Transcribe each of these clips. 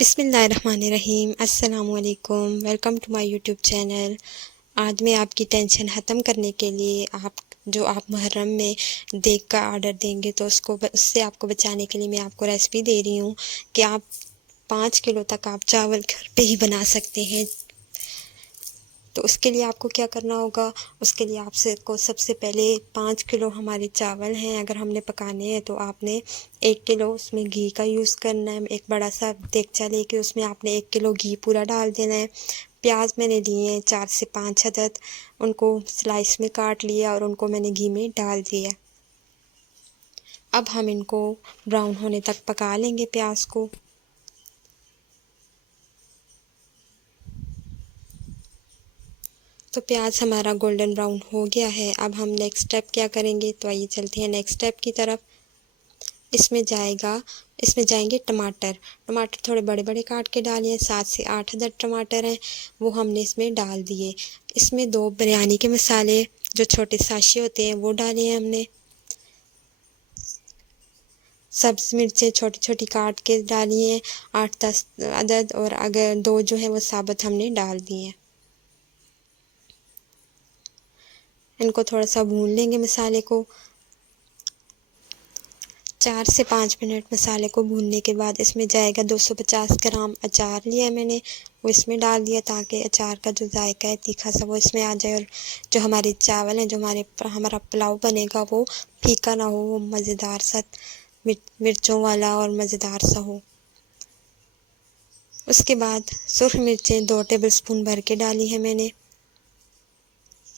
बिस्मिल्लाहिर्रहमानिर्रहीम। अस्सलामुअलैकुम। Welcome to my YouTube channel. आज मैं आपकी टेंशन ख़त्म करने के लिए आप मुहर्रम में देग का ऑर्डर देंगे तो उससे आपको बचाने के लिए मैं आपको रेसिपी दे रही हूँ कि आप 5 किलो तक आप चावल घर पे ही बना सकते हैं। तो उसके लिए आपको क्या करना होगा, उसके लिए आपसे को सबसे पहले 5 किलो हमारे चावल हैं, अगर हमने पकाने हैं तो आपने 1 किलो उसमें घी का यूज़ करना है। एक बड़ा सा देगचा लेके उसमें आपने 1 किलो घी पूरा डाल देना है। प्याज मैंने लिए हैं 4 से 5 अदद, उनको स्लाइस में काट लिया और उनको मैंने घी में डाल दिया। अब हम इनको ब्राउन होने तक पका लेंगे प्याज को। तो प्याज हमारा गोल्डन ब्राउन हो गया है। अब हम नेक्स्ट स्टेप क्या करेंगे, तो आइए चलते हैं नेक्स्ट स्टेप की तरफ। इसमें जाएंगे टमाटर। टमाटर थोड़े बड़े बड़े काट के डालिए, 7 से 8 अदद टमाटर हैं, वो हमने इसमें डाल दिए। इसमें 2 बिरयानी के मसाले जो छोटे साशे होते हैं वो डाले हैं हमने। सब्ज़ मिर्चें छोटी छोटी काट के डाली हैं 8-10 अदद, और अगर 2 जो है वो साबुत हमने डाल दिए हैं। इनको थोड़ा सा भून लेंगे मसाले को। 4 से 5 मिनट मसाले को भूनने के बाद इसमें जाएगा 250 ग्राम अचार लिया है मैंने, वो इसमें डाल दिया ताकि अचार का जो जायका है तीखा सा वो इसमें आ जाए, और जो हमारे चावल हैं, जो हमारा पुलाव बनेगा वो फीका ना हो, वो मज़ेदार सा मिर्चों वाला और मज़ेदार सा हो। उसके बाद सुर्ख मिर्चें 2 टेबलस्पून भर के डाली है मैंने।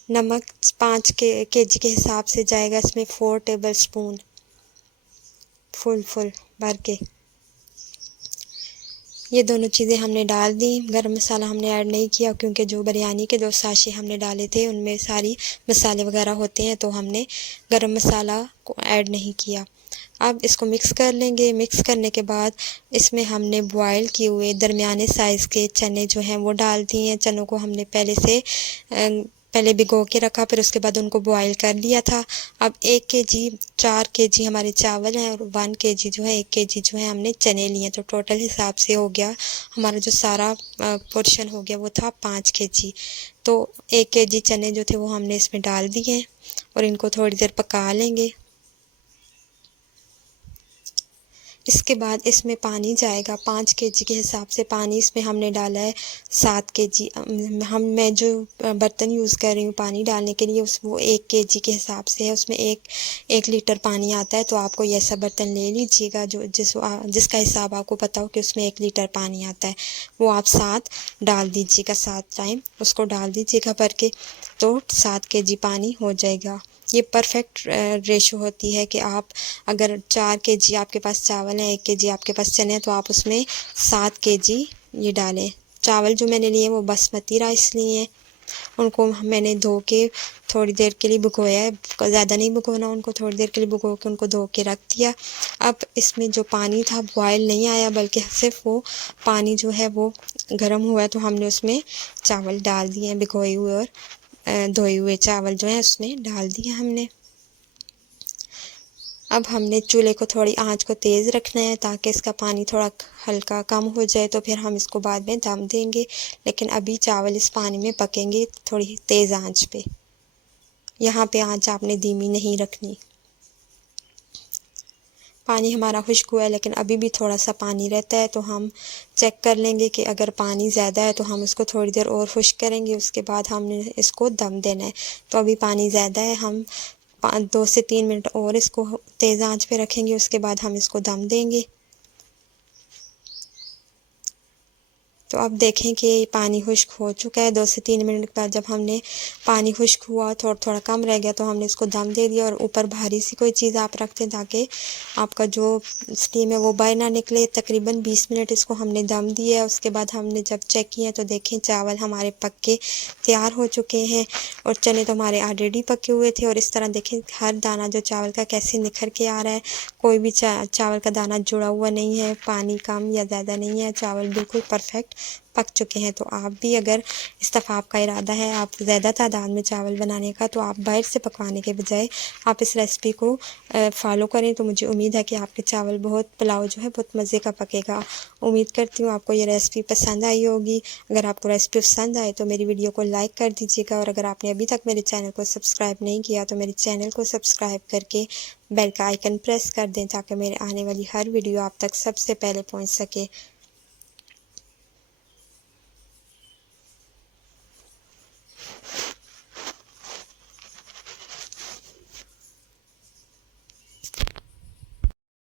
नमक 5 केजी के हिसाब से जाएगा इसमें 4 टेबलस्पून फुल भर के। ये दोनों चीज़ें हमने डाल दी। गरम मसाला हमने ऐड नहीं किया क्योंकि जो बिरयानी के 2 साशे हमने डाले थे उनमें सारी मसाले वगैरह होते हैं, तो हमने गरम मसाला को ऐड नहीं किया। अब इसको मिक्स कर लेंगे। मिक्स करने के बाद इसमें हमने बॉयल किए हुए दरमियाने साइज़ के चने जो हैं वो डाल दिए हैं। चनों को हमने पहले भिगो के रखा, फिर उसके बाद उनको बॉयल कर लिया था। अब 4 केजी हमारे चावल हैं और 1 केजी जो है 1 केजी जो है हमने चने लिए, तो टोटल हिसाब से हो गया हमारा जो सारा पोर्शन हो गया वो था 5 केजी। तो 1 केजी चने जो थे वो हमने इसमें डाल दिए हैं और इनको थोड़ी देर पका लेंगे। इसके बाद इसमें पानी जाएगा 5 केजी के हिसाब से पानी इसमें हमने डाला है 7 केजी। मैं जो बर्तन यूज़ कर रही हूँ पानी डालने के लिए वो 1 केजी के हिसाब से है, उसमें 1 लीटर पानी आता है। तो आपको ये ऐसा बर्तन ले लीजिएगा जिसका हिसाब आपको पता हो कि उसमें 1 लीटर पानी आता है, वो आप 7 डाल दीजिएगा। 7 टाइम उसको डाल दीजिएगा भर के, तो 7 केजी पानी हो जाएगा। ये परफेक्ट रेशो होती है कि आप अगर 4 केजी आपके पास चावल हैं, 1 केजी आपके पास चने हैं, तो आप उसमें 7 केजी ये डालें। चावल जो मैंने लिए वो बासमती राइस लिए हैं, उनको मैंने धो के थोड़ी देर के लिए भिगोया है। ज़्यादा नहीं भिगोना उनको, थोड़ी देर के लिए भिगो के उनको धो के रख दिया। अब इसमें जो पानी था बॉयल नहीं आया, बल्कि सिर्फ वो पानी जो है वो गर्म हुआ है, तो हमने उसमें चावल डाल दिए हैं भिगोए हुए, और धोए हुए चावल जो है उसमें डाल दिया हमने। अब हमने चूल्हे को थोड़ी आंच को तेज़ रखना है ताकि इसका पानी थोड़ा हल्का कम हो जाए, तो फिर हम इसको बाद में दम देंगे, लेकिन अभी चावल इस पानी में पकेंगे थोड़ी तेज़ आंच पे। यहाँ पे आंच आपने धीमी नहीं रखनी। पानी हमारा खुश्क हुआ है, लेकिन अभी भी थोड़ा सा पानी रहता है, तो हम चेक कर लेंगे कि अगर पानी ज़्यादा है तो हम इसको थोड़ी देर और खुश्क करेंगे, उसके बाद हमने इसको दम देना है। तो अभी पानी ज़्यादा है, हम 2 से 3 मिनट और इसको तेज़ आंच पे रखेंगे, उसके बाद हम इसको दम देंगे। तो अब देखें कि पानी खुश्क हो चुका है। 2 से 3 मिनट के बाद जब हमने पानी खुश्क हुआ, थोड़ा थोड़ा कम रह गया, तो हमने इसको दम दे दिया। और ऊपर भारी सी कोई चीज़ आप रख दें ताकि आपका जो स्टीम है वो बाहर ना निकले। तकरीबन 20 मिनट इसको हमने दम दिया। उसके बाद हमने जब चेक किया तो देखें चावल हमारे पक के तैयार हो चुके हैं, और चने तो हमारे ऑलरेडी पके हुए थे। और इस तरह देखें हर दाना जो चावल का कैसे निखर के आ रहा है, कोई भी चावल का दाना जुड़ा हुआ नहीं है, पानी कम या ज़्यादा नहीं है, चावल बिल्कुल परफेक्ट पक चुके हैं। तो आप भी अगर इस दफ़ा आपका इरादा है आप ज़्यादा तादाद में चावल बनाने का, तो आप बाहर से पकवाने के बजाय आप इस रेसिपी को फॉलो करें। तो मुझे उम्मीद है कि आपके चावल पुलाव जो है बहुत मज़े का पकेगा। उम्मीद करती हूँ आपको ये रेसिपी पसंद आई होगी। अगर आपको रेसिपी पसंद आए तो मेरी वीडियो को लाइक कर दीजिएगा, और अगर आपने अभी तक मेरे चैनल को सब्सक्राइब नहीं किया तो मेरे चैनल को सब्सक्राइब करके बेल का आइकन प्रेस कर दें, ताकि मेरे आने वाली हर वीडियो आप तक सबसे पहले पहुंच सके।